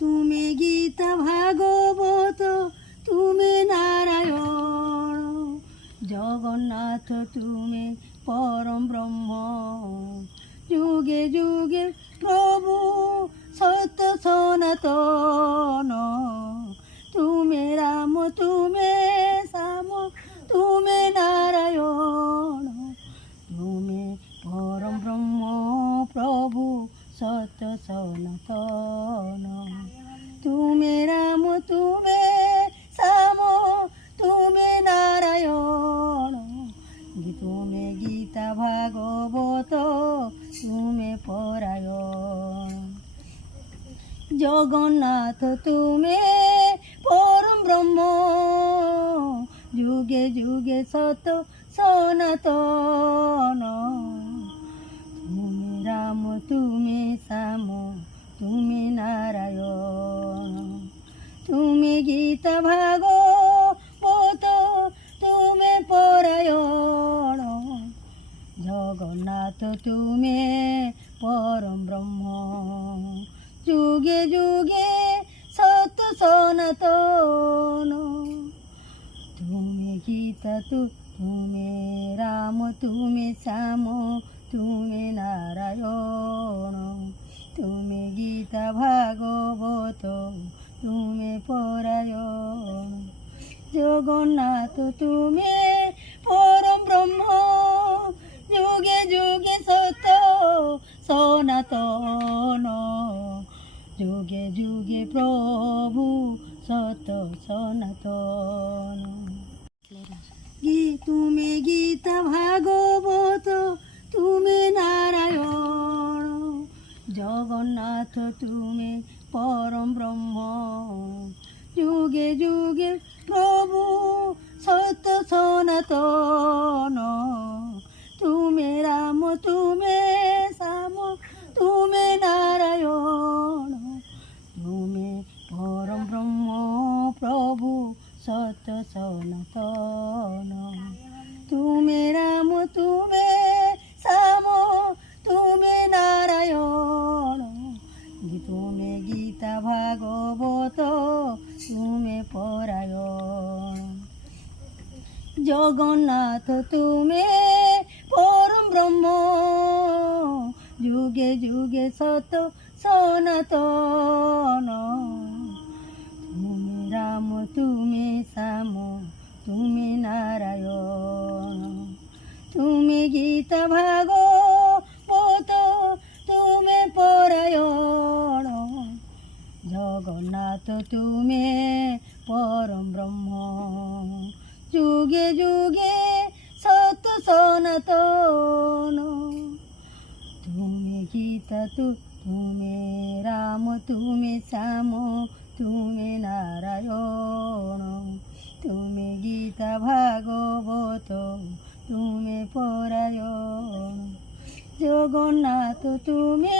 তুমি গীতা ভাগবত, তুমি নারায়ণ, জগন্নাথ তুমি পরম ব্রহ্ম, যুগে যুগে প্রভু সত্য সনাতন, তুমি রাম তুমি শ্যাম তুমি নারায়ণ, তুমি পরম ব্রহ্ম প্রভু সত্য সনাতন, তুমি রাম তুমি শ্যাম তুমি নারায়ণ, তুমি গীতা ভাগবত তুমি পরায়ণ, জগন্নাথ তুমি পরম ব্রহ্ম, যুগে যুগে সত্য সনাতন, তুমি রাম তুমি শ্যাম তুমি নারায়ণ, তুমি গীতা ভাগবত তুমি পরায়ণ, জগন্নাথ তুমি পরম ব্রহ্ম, যুগে যুগে সত্য সনাতন, তুমি গীতা তুমি রাম তুমি শ্যাম তুমি নারায়ণ, তুমি গীতা ভাগবত তুমি পরায়ণ, জগন্নাথ তুমি পরম ব্রহ্ম, যুগে যুগে সত্য সনাতন, যুগে যুগে প্রভু সত্য সনাতন, তুমি গীতা ভাগবত তুমি নারায়ণ, জগন্নাথ তুমি পরম ব্রহ্ম, যুগে যুগে প্রভু সত্য সনাতন, তুমি রাম তুমি শ্যাম তুমি নারায়ণ, তুমি পরম ব্রহ্ম প্রভু সত্য সনাতন, তুমি রাম তুমি শ্যাম তুমি নারায়ণ, তুমি গীতা ভাগবত তুমি পরায়ণ, জগন্নাথ তুমি পরম ব্রহ্ম, যুগে যুগে সত্য সনাতন, তুমি রাম তুমি শ্যাম তুমি নারায়ণ, তুমি গীতা ভাগবত তুমি পরায়ণ, জগন্নাথ তুমি পরম ব্রহ্ম, যুগে যুগে সত্য সনাতন, তুমি গীতা তুমি রাম তুমি শ্যাম তুমি নারায়ণ, তুমি গীতা ভাগবত তুমি পরায়ণ, জগন্নাথ তুমি